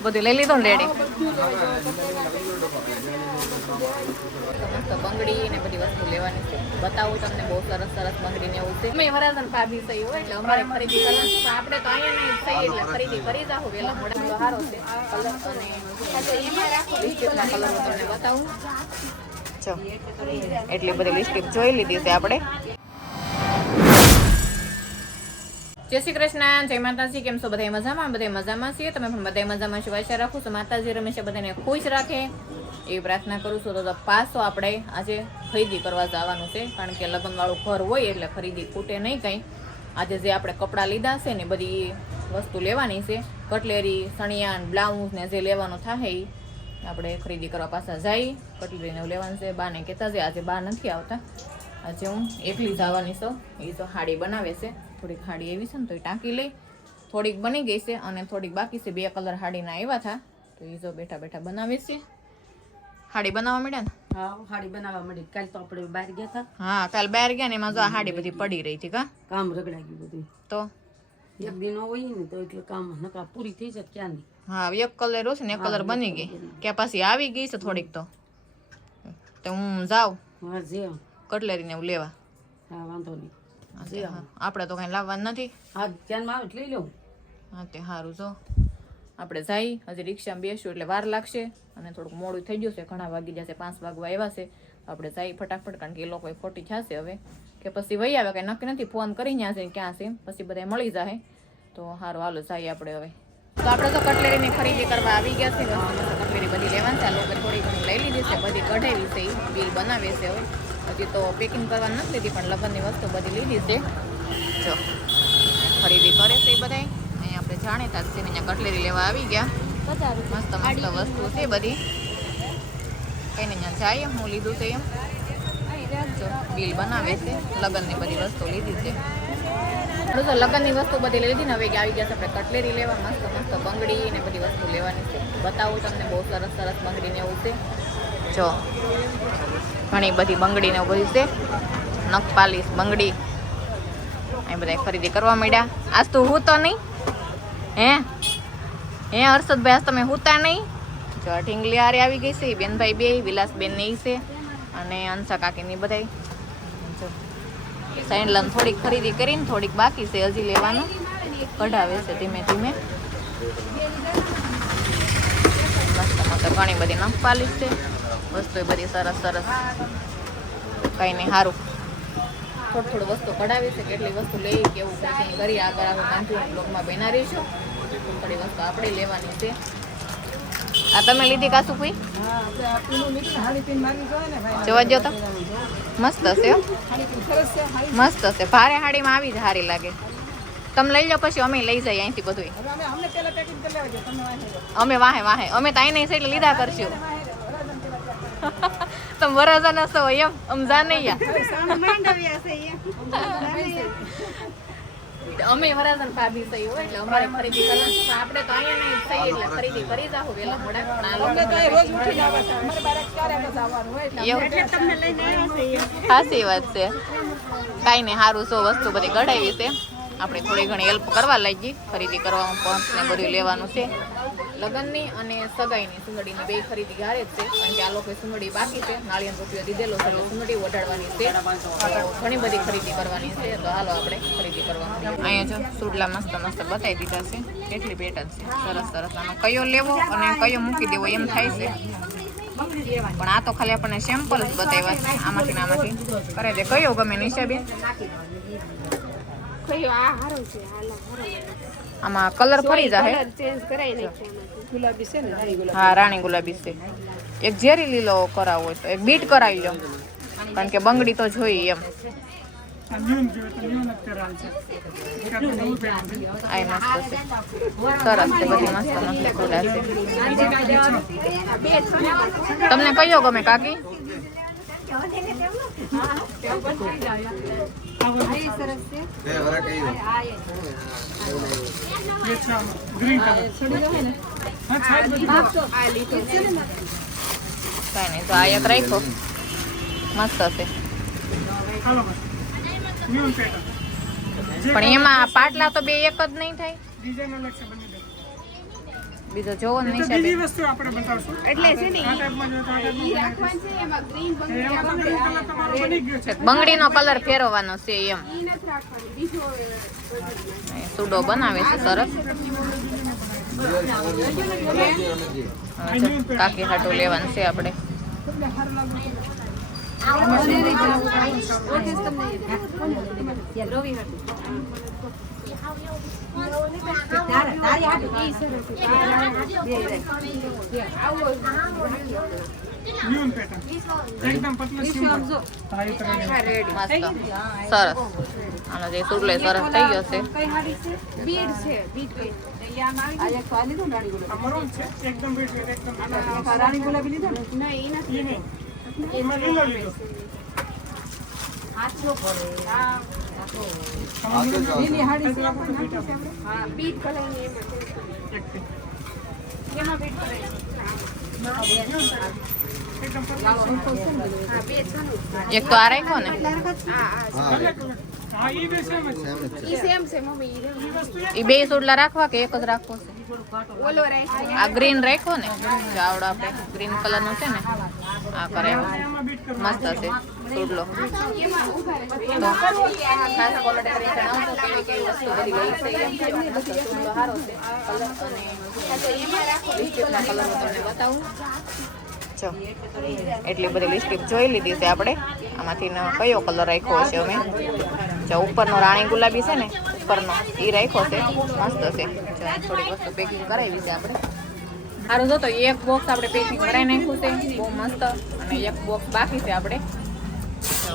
બધું લઈ લીધું ને રેડી બંગડી ને બધી વસ્તુ લેવાની છે બતાવું તમને બહુ સરસ સરસ બંગડી ને એવું છે મેં વરાસન ભાભી થઈ હોય એટલે અમારે ખરીદી કરવાની છે આપણે તો અહીંયા નહીં થઈ એટલે ખરીદી કરી જાઓ વેલા મોડા તો સારો છે કલર અને લિપસ્ટિકના કલર તમને બતાવું જો એટલી બધી લિપસ્ટિક જોઈ લીધી છે આપણે જય શ્રી કૃષ્ણ જય માતાજી કેમ છો બધા મજામાં છીએ તમે પણ બધા મજામાં છો આશા રાખું છું માતાજી રમેશ બધાને ખુશ રાખે એવી પ્રાર્થના કરું છું તો પાછો આપણે આજે ખરીદી કરવા જવાનું છે કારણ કે લગ્નવાળું ઘર હોય એટલે ખરીદી ખૂટે નહીં કંઈ આજે જે આપણે કપડાં લીધા છે ને બધી વસ્તુ લેવાની છે કટલેરી સણિયા બ્લાઉઝ ને જે લેવાનું થાય એ આપણે ખરીદી કરવા પાછા જઈ કટલેરીને લેવાનું છે બાને કહેતા છે આજે બા નથી આવતા આજે હું એકલી જવાની છું એ તો હાડી બનાવે છે થોડીક હાડી એવી છે ને તો એ ટાંકી લઈ થોડીક બની ગઈ છે અને થોડીક બાકી છે 2 કલર હાડીના આવ્યા હતા તો એ જો બેઠા બેઠા બનાવે છે હાડી બનાવવા મળ્યા ને હા હાડી બનાવવા મળી કાલ તો આપણે બહાર ગયા હતા હા કાલ બહાર ગયા ને એમાં જો આ હાડી બધી પડી રહી હતી કામ રગડાઈ ગયું બધું તો એક દિન હોય ને તો એટલે કામ નકા પૂરી થઈ જાય ક્યાં નહીં હા એક કલર છે ને એક કલર બની ગઈ કે પાછી આવી ગઈ છે થોડીક તો હું જાઉં હા જે કટલેરીને એવું લેવા હા વાંધો નહીં આપણે તો કઈ લાવવાનું નથી હા ધ્યાનમાં આવે એટલે લઈ લઉં હા તે સારું જો આપણે જઈ હજી રિક્ષામાં બેસું એટલે વાર લાગશે અને થોડુંક મોડું થઈ ગયું છે ઘણા વાગી જશે 5 વાગવા આવ્યા છે આપણે જઈ ફટાફટ કારણ કે એ લોકો ખોટી થશે હવે કે પછી વહી આવે કંઈ નક્કી નથી ફોન કરી ત્યાં છે ક્યાં છે પછી બધા મળી જાય તો સારું હાલો જઈએ આપણે હવે તો આપણે તો કટલેરીની ખરીદી કરવા આવી ગયા છે કટલેરી બધી લેવાની છે લોકો થોડી ઘણી લઈ લીધી છે બધી કઢાવી છે બિલ બનાવે છે હવે હજી તો પેકિંગ કરવાની નથી લીધી પણ લગ્નની વસ્તુ બધી લીધી છે જો ખરીદી કરે છે એ બધા અહીંયા આપણે જાણીતા જ છે અહીંયા કટલેરી લેવા આવી ગયા મસ્ત મસ્ત વસ્તુ છે બધી કઈને અહીંયા જાય હું લીધું છે એમ જો બિલ બનાવે છે લગ્નની બધી વસ્તુ લીધી છે તો લગ્નની વસ્તુ બધી લીધી ને હવે આવી ગયા છે આપણે કટલેરી લેવા મસ્ત મસ્ત બંગડી ને બધી વસ્તુ લેવાની છે બતાવું તમને બહુ સરસ સરસ બંગડી ને એવું છે જો ઘણી બધી બંગડી ને બધી છે નખ પાલીસ બંગડી અહીં બધા ખરીદી કરવા માંડ્યા આજ તું હું તો નહીં હે હર્ષદભાઈ આજ તમે હુતા નહીં જો ઢીંગલી હારે આવી ગઈ છે બેનભાઈ બે વિલાસબેન ને છે અને અંશા કાકીની બધા જો સાઈનલન થોડીક ખરીદી કરીને થોડીક બાકી છે હજી લેવાનું કઢાવે છે ધીમે ધીમે મસ્ત મસ્ત ઘણી બધી નખ પાલીસ છે વસ્તુ બધી સરસ સરસ કઈ નહીં સારું થોડું થોડું વસ્તુ કઢાવી છે કેટલી વસ્તુ લઈ કેવું પેકિંગ કરી આગળ આગળ કન્ટિન્યુ બ્લોગમાં બેના રહીશું થોડી વસ્તુ આપણે લેવાની છે આ તમે લીધી કાસુ ભાઈ જોવા જો તો મસ્ત હશે મસ્ત હશે ભારે હાડીમાં આવી જ સારી લાગે તમે લઈ જાઓ પછી અમે લઈ જઈએ અહીંથી બધું અમે વાહે વાહે અમે તો અહીં નહીં એટલે લીધા કરશું તમે વરાજા ના છો એમ અમ જા નહીં અમે વરાજન ભાભી થઈ હોય એટલે અમારે ખરીદી કરવાની આપણે તો અહીંયા નહીં થઈ એટલે ખરીદી કરી જાવ વેલા મોડા સાચી વાત છે કાંઈ નહીં સારું છો વસ્તુ બધી કઢાવી છે આપણે થોડી ઘણી હેલ્પ કરવા લાગી ખરીદી કરવામાં પંચ ને બધું લેવાનું છે લગ્નની અને સગાઈની સુંદડીની બે ખરીદી હારે જ છે કારણ કે આ લોકો સુંદડી બાકી છે નાળિયેર રૂપિયો દીધેલો છે એટલે સુંદડી ઓઢાડવાની છે ઘણી બધી ખરીદી કરવાની છે તો હાલો આપણે ખરીદી કરવા અહીંયા જો સુડલા મસ્ત મસ્ત બતાવી દીધા છે કેટલી પેટ જ છે સરસ સરસ આનો કયો લેવો અને કયો મૂકી દેવો એમ થાય છે પણ આ તો ખાલી આપણને સેમ્પલ જ બતાવ્યા છે આમાંથી ને આમાંથી કરે દે કયો ગમે નિશાબેન આમાં કલર ફરી જાય હા રાણી ગુલાબી છે એક ઝેરી લીલો કરાવો હોય તો એક બીટ કરાવી લો કારણ કે બંગડી તો જોઈ એમ આ મસ્ત છે સરસ છે બધી મસ્ત મસ્ત ખુલા છે તમને કયો ગમે કાકી કઈ નહીં તો આ એક રાખો મસ્ત હશે પણ એમાં પાટલા તો બે એક જ નહીં થાય બીજો જોવો ને તો બીજી વસ્તુ આપણે બતાવશું એટલે છે ને આ ટાઈપમાં જો તો આ ઈ રાખવાનું છે એમાં ગ્રીન બંગડી એમાં ગ્રીન કલર તમારો બની ગયો છે બંગડીનો કલર ફેરવવાનો છે એમ ઈ નથી રાખવાનું બીજો સુડો બનાવે છે સરસ કાકી હાટું લેવાનું છે આપણે ન્યૂન પેટર્ન એકદમ પતલું સિમ્પલ હા એ તમે મસ્ત સરસ આનો જે સુડલે સરસ થઈ ગયો છે બીડ છે બીડ આ મરૂન છે એકદમ બીટ એકદમ રાણી ગુલાબી લીધો ને નહીં ઈ નથી ઈ નહીં એમાં લીલો લીધો લીલી હાડી છે હા બીડ કલર ની એમાં બીડ કલર એકદમ પતલું હા બે છે એક તો આ રાખ્યો ને હા ઈ બે સેમ જ છે ઈ સેમ છે મમ્મી ઈ ઈ વસ્તુ એ બે સુડલા રાખવા કે એક જ રાખવો છે ઓલો રાઈસ આ ગ્રીન રાખ્યો ને જો આવડો આપણે ગ્રીન કલર નો છે ને આ કરે એમાં બીટ કરો મસ્ત છે સુડલો એમાં ઉભા રહે ખાસ કોલર ડેકોરેશન આવતો કેવી કેવી વસ્તુ બધી લઈ છે એમ છે મસ્ત સુડલો સારો છે કલર અને લિપસ્ટિકના કલર હું તમને બતાવું જો એટલી બધી લિપસ્ટિક જોઈ લીધી છે આપણે આમાંથી કયો કલર રાખ્યો છે અમે જો ઉપરનો રાણી ગુલાબી છે ને ઉપરનો એ રાખ્યો છે મસ્ત છે જો થોડીક વસ્તુ પેકિંગ કરાવી છે આપણે સારું જો તો એક બોક્સ આપણે પેકિંગ કરાવી નાખ્યું છે બહુ મસ્ત અને એક બોક્સ બાકી છે આપણે જો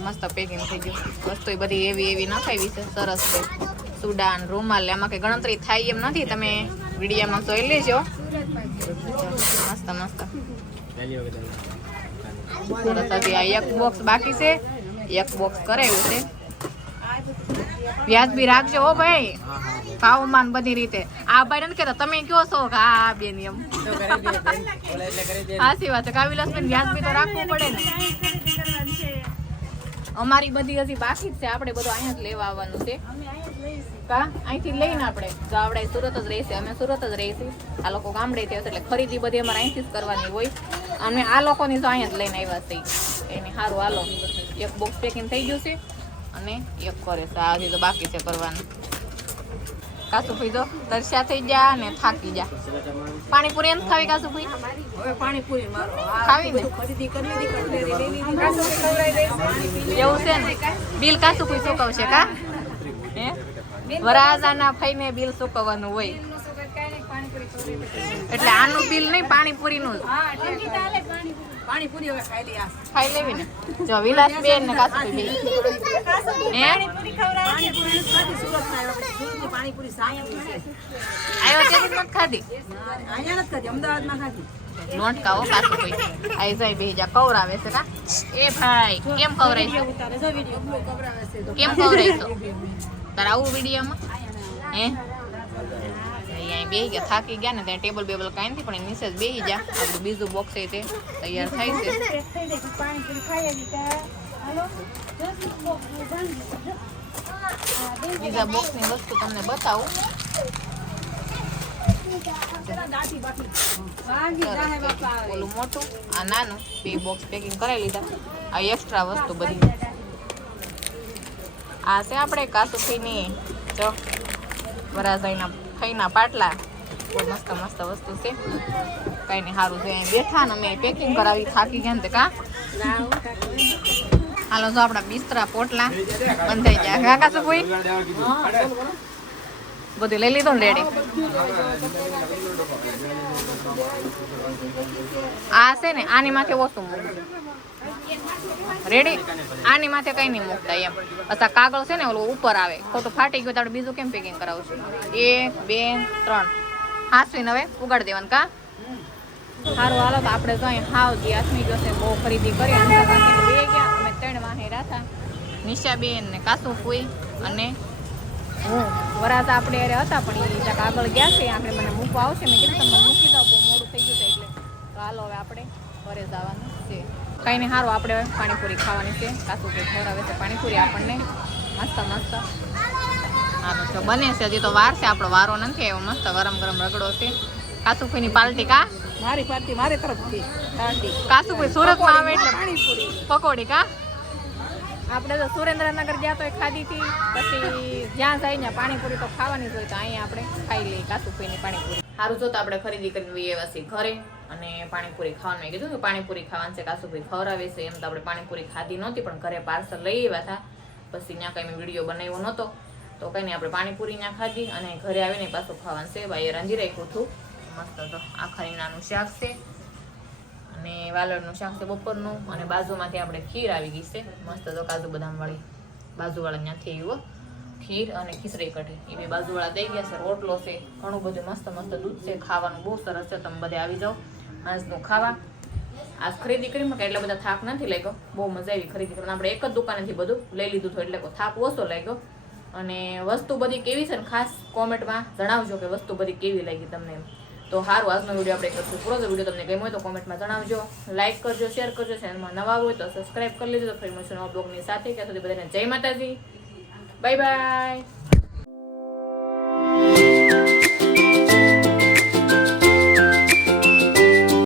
મસ્ત પેકિંગ થઈ ગયું વસ્તુ બધી એવી એવી નખાવી છે સરસ છે સુડાન રૂમાલ એમાં કઈ ગણતરી થાય એમ નથી તમે વિડીયોમાં જોઈ લેજો મસ્ત મસ્ત સરસ હજી આ એક બોક્સ બાકી છે એક બોક્સ કરાવ્યું છે વ્યાજબી રાખજો હો ભાઈ ભાવમાન બધી રીતે આ ભાઈ નથી કહેતા તમે કયો છો કે આ બેન એમ સાચી વાત છે કાવિલાસ બેન વ્યાજબી તો રાખવું પડે ને અમારી બધી હજી બાકી જ છે આપણે બધું અહીંયા જ લેવા આવવાનું છે કા અહીંથી લઈને આપણે જો આપણે સુરત જ રહેશે અમે સુરત જ રહીશું આ લોકો ગામડેથી હશે એટલે ખરીદી બધી અમારે અહીંથી જ કરવાની હોય અને આ લોકોની તો અહીંયા જ લઈને આવ્યા છે એની સારું હાલો એક બોક્સ પેકિંગ થઈ ગયું છે અને એક કરે છે આ હજી તો બાકી છે કરવાનું કાસુભાઈ જો તરસ્યા થઈ જા ને થાકી જા પાણીપુરી એમ ખાવી કાસુભાઈ હવે પાણીપુરી મારો ખાવી ને ખરીદી કરી લીધી કટલેરી લઈ લીધી એવું છે ને બિલ કાસુભાઈ ચૂકવશે કા હે વરાજાના ફઈને બિલ ચૂકવવાનું હોય એટલે આનું બિલ નહીં પાણીપુરીનું પાણીપુરી હવે ખાઈ લઈ ખાઈ લેવી ને જો વિલાસ બેન ને કાસુભાઈ બે હે પાણીપુરી ખાધી સુરતમાં આવ્યા પછી સુરતની પાણીપુરી સાચી છે આવ્યા તે નથી ખાધી અહીંયા નથી ખાધી અમદાવાદમાં ખાધી નોટ કાવો કાસુભાઈ આઈ જાય બે જા કવરાવે છે કા એ ભાઈ કેમ કવરાઈছো ઉતારે છે વિડિયો બ્લો કવરાવે છે તો કેમ કવરાઈছো તાર આવું વિડીયોમાં હે અહીંયા બેહી ગયા થાકી ગયા ને ત્યાં ટેબલ બેબલ કાંઈ નથી પણ નીચે જ બેહી જા આપણું બીજું બોક્સ છે તે તૈયાર થાય છે બીજા બોક્સની વસ્તુ તમને બતાવું ઓલું મોટું આ નાનું બે બોક્સ પેકિંગ કરાવી લીધા આ એક્સ્ટ્રા વસ્તુ બધી આ છે આપણે કાસુફીની જો વરાજાઈના ફઈના પાટલા બહુ મસ્ત મસ્ત વસ્તુ છે કઈ નહીં સારું છે બેઠા ને મેં પેકિંગ કરાવી થાકી ગયા ને કા હાલો જો આપણા બિસ્તરા પોટલા બંધાઈ ગયા કા કાસુફી બધું લઈ લીધું ને રેડી આ છે ને આની માથે ઓછું મૂકવું રેડી આની માથે કઈ નહીં મૂકતા એમ અથવા કાગળ છે ને ઓલું ઉપર આવે ખોટું ફાટી ગયું તો આપણે બીજું કેમ પેકિંગ કરાવશું 1 2 3 હાસવીને હવે ઉગાડી દેવાનું કા સારું હાલો તો આપણે જો અહીં હાવ જે હાથમી ગયો છે બહુ ખરીદી કરી બે ગયા અમે 3 વાહે રાતા નિશાબેન ને કાસુ ફૂઈ અને હું વરાતા આપણે અરે હતા પણ એ જ્યાં આગળ ગયા છે આપણે મને મૂકવા આવશે મેં કીધું તમે મૂકી દો બહુ મોડું થઈ ગયું છે એટલે તો હાલો હવે આપણે ઘરે જવાનું છે કંઈ નહીં સારું આપણે પાણીપુરી ખાવાની છે કાસુ કે ખવડાવે છે પાણીપુરી આપણને મસ્ત મસ્ત હાલો તો બને છે, હજી તો વાર છે, આપણો વારો નથી આવ્યો. મસ્ત ગરમ ગરમ રગડો છે. કાસુભાઈની પાર્ટી કા મારી પાર્ટી મારી તરફથી પાર્ટી કાસુભાઈ સુરતમાં આવે એટલે પાણીપુરી પકોડી કા. આપણે તો સુરેન્દ્રનગર ગયા તો ખાધી હતી, પછી જ્યાં જાય ત્યાં પાણીપુરી તો ખાવાની જ હોય, તો અહીંયા આપણે ખાઈ લઈએ કાસુભાઈની પાણીપુરી. સારું જો તો આપણે ખરીદી કરીને એવા છીએ ઘરે, અને પાણીપુરી ખાવાનું કીધું કે પાણીપુરી ખાવાનું છે, કાસુભાઈ ખવડાવે છે. એમ તો આપણે પાણીપુરી ખાધી નહોતી, પણ ઘરે પાર્સલ લઈ આવ્યા હતા. પછી ત્યાં કંઈ મેં વિડીયો બનાવ્યો નહોતો, તો કંઈ નહીં આપણે પાણીપુરી ત્યાં ખાધી, અને ઘરે આવીને પાછું ખાવાનું છે. ભાઈએ રાંધી રાખ્યું હતું મસ્ત. તો આખા રીંગણાનું શાક છે, અને વાલળનું શાક છે બપોરનું, અને બાજુમાંથી આપણે ખીર આવી ગઈ છે મસ્ત. તો કાજુ બદામ વાળી બાજુવાળા ત્યાંથી આવ્યો ખીર, અને ખીચડી કઢી એ બી બાજુવાળા દઈ ગયા છે. રોટલો છે, ઘણું બધું મસ્ત મસ્ત દૂધ છે, ખાવાનું બહુ સરસ છે. તમે બધે આવી જાઓ આજનું ખાવા. આજ ખરીદી કરીને કે એટલા બધા થાક નથી લાગ્યો, બહુ મજા આવી ખરીદી કરીને. આપણે એક જ દુકાનેથી બધું લઈ લીધું હતું, એટલે થાક ઓછો લાગ્યો. અને વસ્તુ બધી કેવી છે ને ખાસ કોમેન્ટમાં જણાવજો કે વસ્તુ બધી કેવી લાગી તમને. તો સારું, આજનો વિડીયો આપણે કરશું પૂરો. જો વિડીયો તમને ગમ્યો હોય તો કોમેન્ટમાં જણાવજો, લાઈક કરજો, શેર કરજો, ચેનલમાં નવા હોય તો સબસ્ક્રાઈબ કરી લેજો. તો ફરી મળશું નવા બ્લોગની સાથે. ત્યાં સુધી બધાને જય માતાજી, બાય બાય.